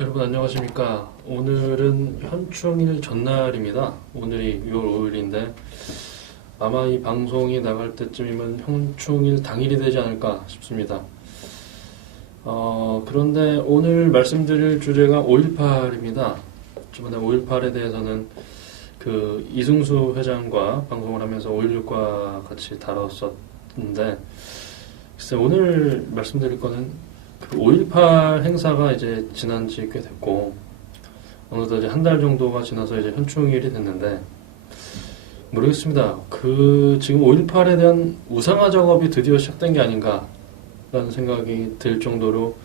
여러분 안녕하십니까. 오늘은 현충일 전날입니다. 오늘이 6월 5일인데 아마 이 방송이 나갈 때쯤이면 현충일 당일이 되지 않을까 싶습니다. 그런데 오늘 말씀드릴 주제가 5.18입니다. 저번에 5.18에 대해서는 그 이승수 회장과 방송을 하면서 5.16과 같이 다뤘었는데, 글쎄 오늘 말씀드릴 거는 그 5.18 행사가 이제 지난 지 꽤 됐고, 어느덧 이제 한 달 정도가 지나서 이제 현충일이 됐는데, 모르겠습니다. 지금 5.18에 대한 우상화 작업이 드디어 시작된 게 아닌가라는 생각이 들 정도로,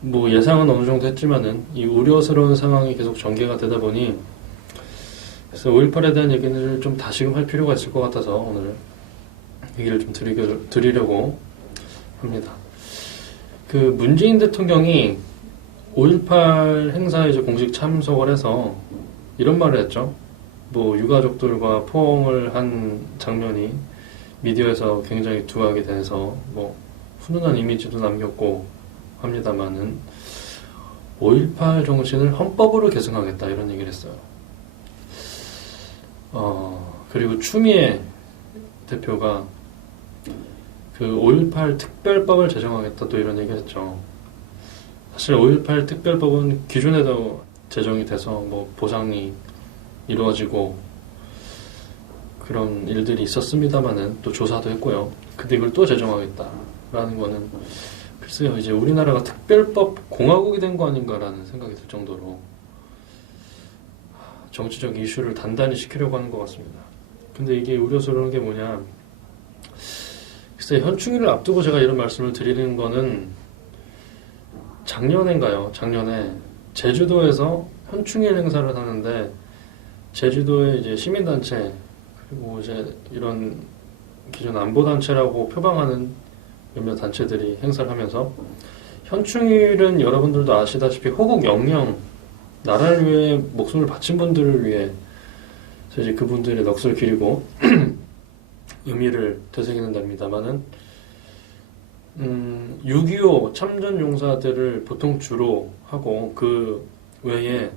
뭐 예상은 어느 정도 했지만은 이 우려스러운 상황이 계속 전개가 되다 보니, 그래서 5.18에 대한 얘기를 좀 다시금 할 필요가 있을 것 같아서 오늘 얘기를 좀 드리려고 합니다. 그 문재인 대통령이 5.18 행사에 이제 공식 참석을 해서 이런 말을 했죠. 뭐 유가족들과 포옹을 한 장면이 미디어에서 굉장히 두각이 돼서 뭐 훈훈한 이미지도 남겼고 합니다만은 5.18 정신을 헌법으로 계승하겠다 이런 얘기를 했어요. 그리고 추미애 대표가 그 5.18 특별법을 제정하겠다 또 이런 얘기를 했죠. 사실 5.18 특별법은 기존에도 제정이 돼서 뭐 보상이 이루어지고 그런 일들이 있었습니다만은 또 조사도 했고요. 근데 이걸 또 제정하겠다라는 거는 글쎄요, 이제 우리나라가 특별법 공화국이 된 거 아닌가라는 생각이 들 정도로 정치적 이슈를 단단히 시키려고 하는 것 같습니다. 근데 이게 우려스러운 게 뭐냐, 글쎄 현충일을 앞두고 제가 이런 말씀을 드리는 거는 작년인가요? 작년에 제주도에서 현충일 행사를 하는데, 제주도의 이제 시민단체 그리고 이제 이런 기존 안보단체라고 표방하는 몇몇 단체들이 행사를 하면서, 현충일은 여러분들도 아시다시피 호국 영령, 나라를 위해 목숨을 바친 분들을 위해 이제 그분들의 넋을 기리고 의미를 되새기는 날입니다만은 6.25 참전 용사들을 보통 주로 하고, 그 외에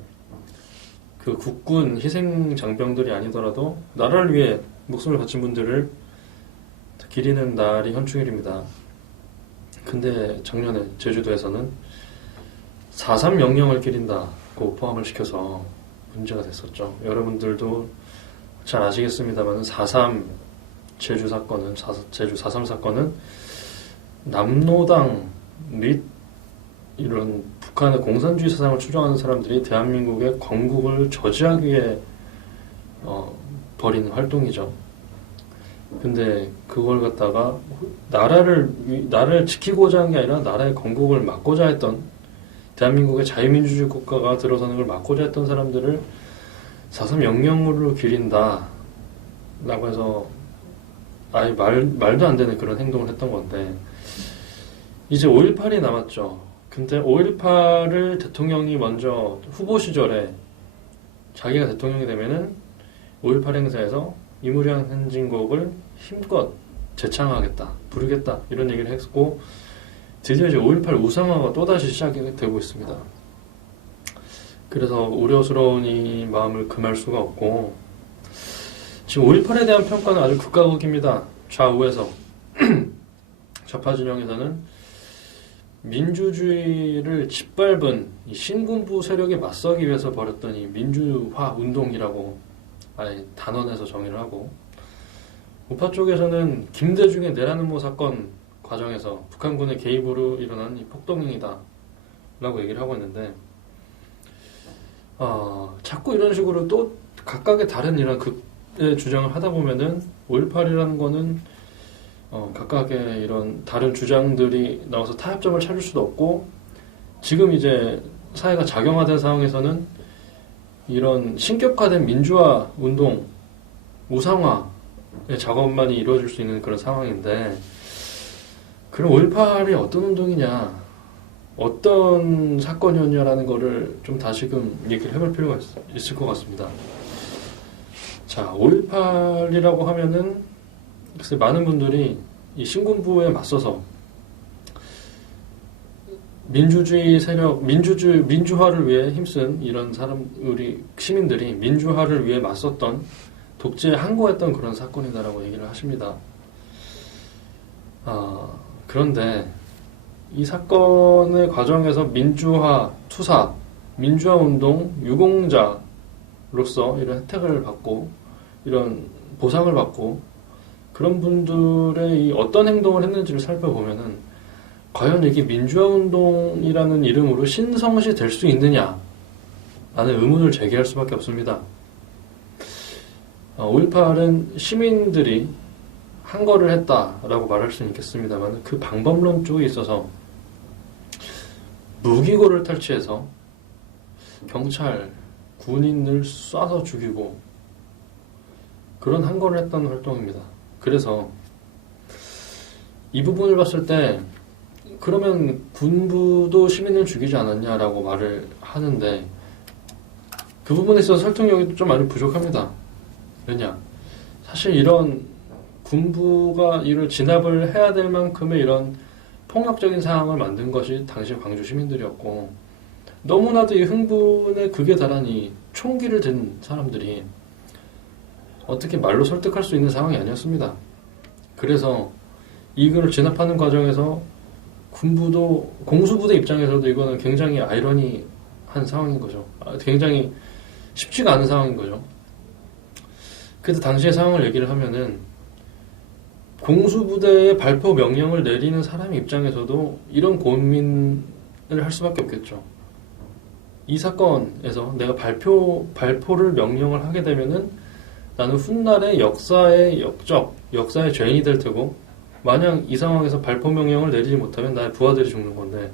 그 국군 희생 장병들이 아니더라도 나라를 위해 목숨을 바친 분들을 기리는 날이 현충일입니다. 근데 작년에 제주도에서는 4.3 명령을 기린다고 포함을 시켜서 문제가 됐었죠. 여러분들도 잘 아시겠습니다만 4.3 제주 4.3 사건은 남노당 및 이런 북한의 공산주의 사상을 추종하는 사람들이 대한민국의 건국을 저지하기 위해 벌이는 활동이죠. 근데 그걸 갖다가 나라를 지키고자 한 게 아니라 나라의 건국을 막고자 했던, 대한민국의 자유민주주의 국가가 들어서는 걸 막고자 했던 사람들을 4.3 명령으로 기린다 라고 해서 아예 말도 안 되는 그런 행동을 했던 건데, 이제 5.18이 남았죠. 근데 5.18을 대통령이 먼저 후보 시절에 자기가 대통령이 되면은 5.18 행사에서 이무량 행진곡을 힘껏 재창하겠다, 부르겠다 이런 얘기를 했고, 드디어 이제 5.18 우상화가 또다시 시작이 되고 있습니다. 그래서 우려스러운 이 마음을 금할 수가 없고, 지금 5.18에 대한 평가는 아주 극과극입니다. 좌우에서 좌파 진영에서는 민주주의를 짓밟은 이 신군부 세력에 맞서기 위해서 벌였던 이 민주화 운동이라고 아예 단언해서 정의를 하고, 우파 쪽에서는 김대중의 내란음모 사건 과정에서 북한군의 개입으로 일어난 이 폭동행위다 라고 얘기를 하고 있는데, 자꾸 이런 식으로 또 각각의 다른 이런 극의 주장을 하다 보면은 5.18이라는 거는 각각의 이런 다른 주장들이 나와서 타협점을 찾을 수도 없고, 지금 이제 사회가 작용화된 상황에서는 이런 신격화된 민주화 운동, 우상화의 작업만이 이루어질 수 있는 그런 상황인데, 그럼 5.18이 어떤 운동이냐, 어떤 사건이었냐라는 거를 좀 다시금 얘기를 해볼 필요가 있을 것 같습니다. 자, 5.18이라고 하면은 글쎄 많은 분들이 이 신군부에 맞서서 민주주의 세력, 민주화를 위해 힘쓴 이런 우리 시민들이 민주화를 위해 맞섰던 독재에 항거했던 그런 사건이다라고 얘기를 하십니다. 그런데 이 사건의 과정에서 민주화 투사, 민주화 운동 유공자로서 이런 혜택을 받고 이런 보상을 받고 그런 분들의 이 어떤 행동을 했는지를 살펴보면은 과연 이게 민주화 운동이라는 이름으로 신성시 될 수 있느냐 라는 의문을 제기할 수밖에 없습니다. 5.18은 시민들이 한 거를 했다라고 말할 수는 있겠습니다만 그 방법론 쪽에 있어서 무기고를 탈취해서 경찰, 군인을 쏴서 죽이고 그런 한 거를 했던 활동입니다. 그래서 이 부분을 봤을 때 그러면 군부도 시민을 죽이지 않았냐라고 말을 하는데 그 부분에 있어서 설득력이 좀 많이 부족합니다. 왜냐? 사실 이런 군부가 이를 진압을 해야 될 만큼의 이런 폭력적인 상황을 만든 것이 당시 광주 시민들이었고 너무나도 이 흥분의 극에 달한 이 총기를 든 사람들이 어떻게 말로 설득할 수 있는 상황이 아니었습니다. 그래서 이거를 진압하는 과정에서 군부도 공수부대 입장에서도 이거는 굉장히 아이러니한 상황인 거죠. 굉장히 쉽지가 않은 상황인 거죠. 그때 당시의 상황을 얘기를 하면은 공수부대의 발포 명령을 내리는 사람 입장에서도 이런 고민을 할 수밖에 없겠죠. 이 사건에서 내가 발포를 명령을 하게 되면은 나는 훗날의 역사의 역사의 죄인이 될 테고 만약 이 상황에서 발포 명령을 내리지 못하면 나의 부하들이 죽는 건데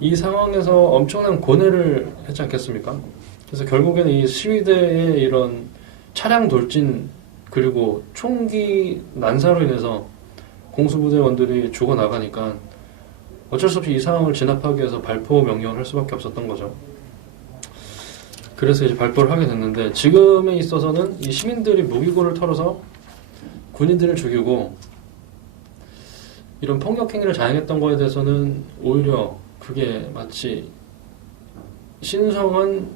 이 상황에서 엄청난 고뇌를 했지 않겠습니까? 그래서 결국에는 이 시위대의 이런 차량 돌진 그리고 총기 난사로 인해서 공수부대원들이 죽어나가니까 어쩔 수 없이 이 상황을 진압하기 위해서 발포 명령을 할 수밖에 없었던 거죠. 그래서 이제 발포를 하게 됐는데 지금에 있어서는 이 시민들이 무기고를 털어서 군인들을 죽이고 이런 폭력 행위를 자행했던 거에 대해서는 오히려 그게 마치 신성한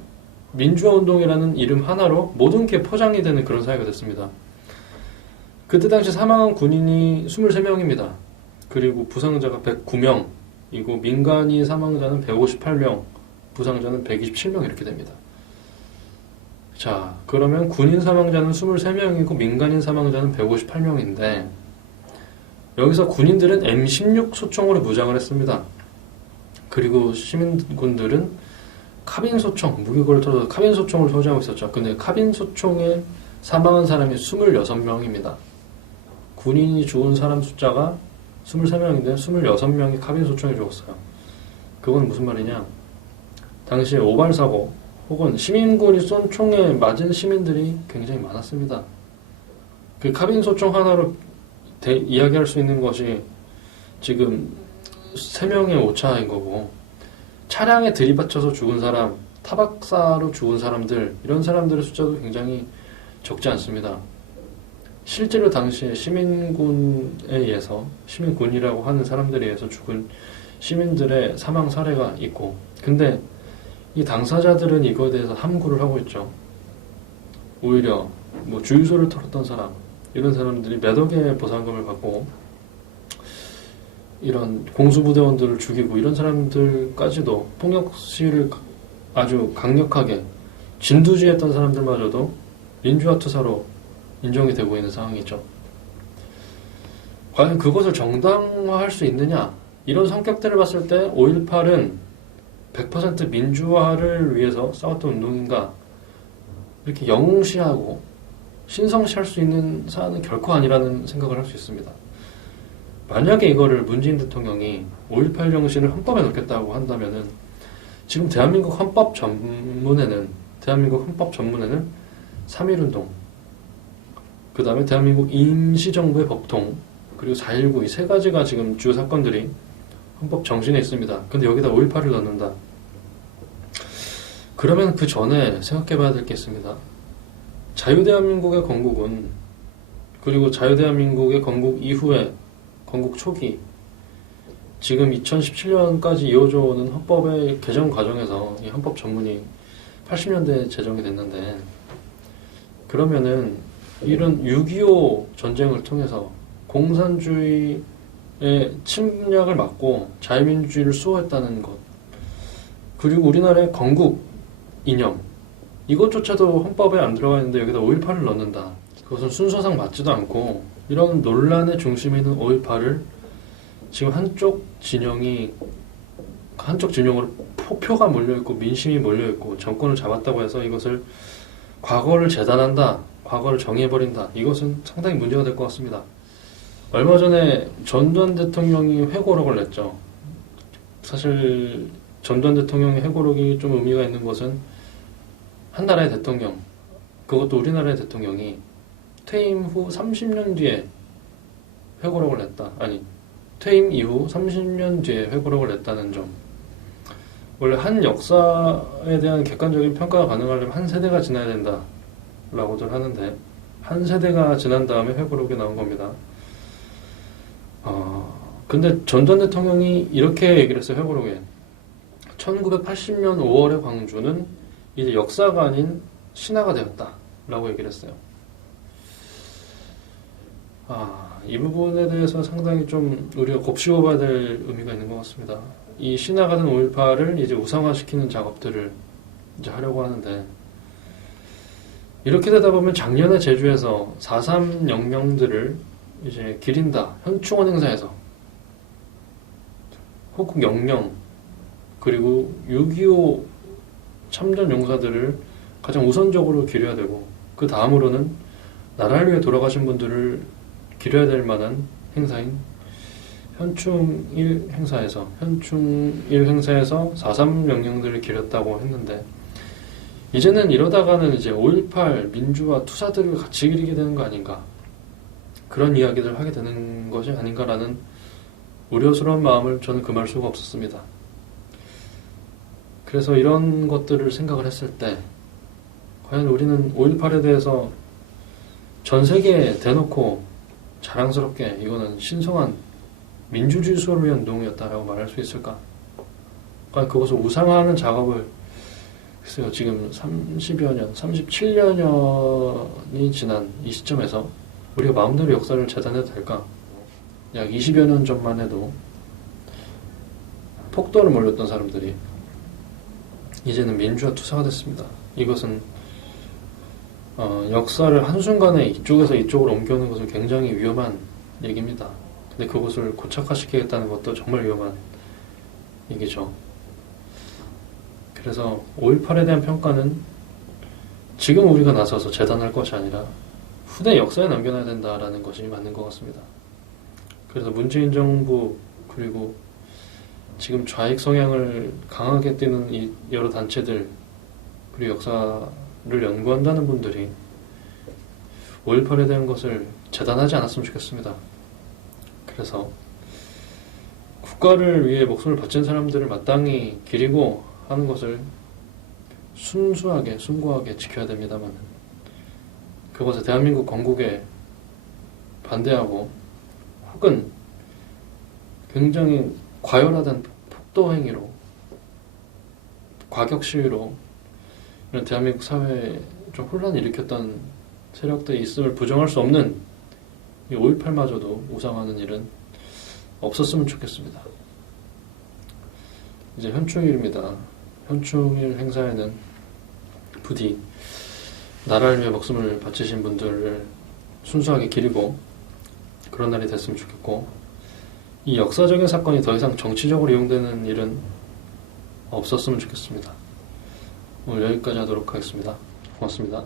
민주화 운동이라는 이름 하나로 모든 게 포장이 되는 그런 사회가 됐습니다. 그때 당시 사망한 군인이 23명입니다. 그리고 부상자가 109명이고 민간인 사망자는 158명, 부상자는 127명 이렇게 됩니다. 자, 그러면 군인 사망자는 23명이고 민간인 사망자는 158명인데 여기서 군인들은 M16 소총으로 무장을 했습니다. 그리고 시민군들은 카빈 소총, 무기고를 털어서 카빈 소총을 소지하고 있었죠. 근데 카빈 소총에 사망한 사람이 26명입니다. 군인이 죽은 사람 숫자가 23명인데 26명이 카빈 소총에 죽었어요. 그건 무슨 말이냐? 당시에 오발사고 혹은 시민군이 쏜 총에 맞은 시민들이 굉장히 많았습니다. 그 카빈 소총 하나로 이야기할 수 있는 것이 지금 3명의 오차인 거고 차량에 들이받쳐서 죽은 사람, 타박사로 죽은 사람들 이런 사람들의 숫자도 굉장히 적지 않습니다. 실제로 당시에 시민군에 의해서 시민군이라고 하는 사람들에 의해서 죽은 시민들의 사망 사례가 있고 근데 이 당사자들은 이거에 대해서 함구를 하고 있죠. 오히려 뭐 주유소를 털었던 사람 이런 사람들이 몇 억의 보상금을 받고 이런 공수부대원들을 죽이고 이런 사람들까지도 폭력 시위를 아주 강력하게 진두지했던 사람들마저도 민주화 투사로 인정이 되고 있는 상황이죠. 과연 그것을 정당화할 수 있느냐? 이런 성격들을 봤을 때 5.18은 100% 민주화를 위해서 싸웠던 운동인가? 이렇게 영웅시하고 신성시할 수 있는 사안은 결코 아니라는 생각을 할 수 있습니다. 만약에 이거를 문재인 대통령이 5.18 정신을 헌법에 넣겠다고 한다면은 지금 대한민국 헌법 전문에는 3.1운동 그 다음에 대한민국 임시정부의 법통 그리고 4.19 이 세 가지가 지금 주요 사건들이 헌법 정신에 있습니다. 근데 여기다 5.18을 넣는다. 그러면 그 전에 생각해 봐야 될 게 있습니다. 자유대한민국의 건국은 그리고 자유대한민국의 건국 이후에 건국 초기 지금 2017년까지 이어져 오는 헌법의 개정 과정에서 이 헌법 전문이 80년대에 제정이 됐는데, 그러면은 이런 6.25 전쟁을 통해서 공산주의의 침략을 막고 자유민주주의를 수호했다는 것, 그리고 우리나라의 건국 이념, 이것조차도 헌법에 안 들어가 있는데 여기다 5.18을 넣는다. 그것은 순서상 맞지도 않고, 이런 논란의 중심에 있는 5.18을 지금 한쪽 진영으로 표가 몰려있고 민심이 몰려있고 정권을 잡았다고 해서 이것을 과거를 재단한다, 과거를 정의해버린다, 이것은 상당히 문제가 될 것 같습니다. 얼마 전에 전두환 대통령이 회고록을 냈죠. 사실 전두환 대통령의 회고록이 좀 의미가 있는 것은 한 나라의 대통령, 그것도 우리나라의 대통령이 퇴임 후 30년 뒤에 회고록을 냈다. 아니, 퇴임 이후 30년 뒤에 회고록을 냈다는 점. 원래 한 역사에 대한 객관적인 평가가 가능하려면 한 세대가 지나야 된다 라고들 하는데, 한 세대가 지난 다음에 회고록이 나온 겁니다. 근데 전두환 대통령이 이렇게 얘기를 했어요. 회고록에 1980년 5월의 광주는 이제 역사가 아닌 신화가 되었다 라고 얘기를 했어요. 이 부분에 대해서 상당히 좀 우리가 곱씹어봐야 될 의미가 있는 것 같습니다. 이 신화가 된 5.18을 이제 우상화시키는 작업들을 이제 하려고 하는데, 이렇게 되다 보면 작년에 제주에서 4.3 영령들을 이제 기린다, 현충원 행사에서 호국 영령, 그리고 6.25 참전 용사들을 가장 우선적으로 기려야 되고, 그 다음으로는 나라를 위해 돌아가신 분들을 기려야 될 만한 행사인 현충일 행사에서 4.3 영령들을 기렸다고 했는데, 이제는 이러다가는 이제 5.18 민주화 투사들을 같이 기리게 되는 거 아닌가, 그런 이야기를 하게 되는 것이 아닌가라는 우려스러운 마음을 저는 금할 수가 없었습니다. 그래서 이런 것들을 생각을 했을 때, 과연 우리는 5.18에 대해서 전 세계에 대놓고 자랑스럽게 이거는 신성한 민주주의 수호를 위한 운동이었다라고 말할 수 있을까? 그러니까 그것을 우상화하는 작업을, 글쎄요, 지금 37년이 지난 이 시점에서 우리가 마음대로 역사를 재단해도 될까? 약 20여 년 전만 해도 폭도를 몰렸던 사람들이 이제는 민주화 투사가 됐습니다. 이것은 역사를 한순간에 이쪽에서 이쪽으로 옮겨오는 것은 굉장히 위험한 얘기입니다. 근데 그것을 고착화시키겠다는 것도 정말 위험한 얘기죠. 그래서 5.18에 대한 평가는 지금 우리가 나서서 재단할 것이 아니라 후대 역사에 남겨놔야 된다라는 것이 맞는 것 같습니다. 그래서 문재인 정부, 그리고 지금 좌익 성향을 강하게 띠는 이 여러 단체들, 그리고 역사를 연구한다는 분들이 5.18에 대한 것을 재단하지 않았으면 좋겠습니다. 그래서 국가를 위해 목숨을 바친 사람들을 마땅히 기리고 하는 것을 순수하게, 숭고하게 지켜야 됩니다만, 그것에 대한민국 건국에 반대하고 혹은 굉장히 과열화된 폭도 행위로, 과격 시위로 이런 대한민국 사회에 좀 혼란을 일으켰던 세력들이 있음을 부정할 수 없는 이 5.18마저도 우상하는 일은 없었으면 좋겠습니다. 이제 현충일입니다. 현충일 행사에는 부디 나라를 위해 목숨을 바치신 분들을 순수하게 기리고 그런 날이 됐으면 좋겠고, 이 역사적인 사건이 더 이상 정치적으로 이용되는 일은 없었으면 좋겠습니다. 오늘 여기까지 하도록 하겠습니다. 고맙습니다.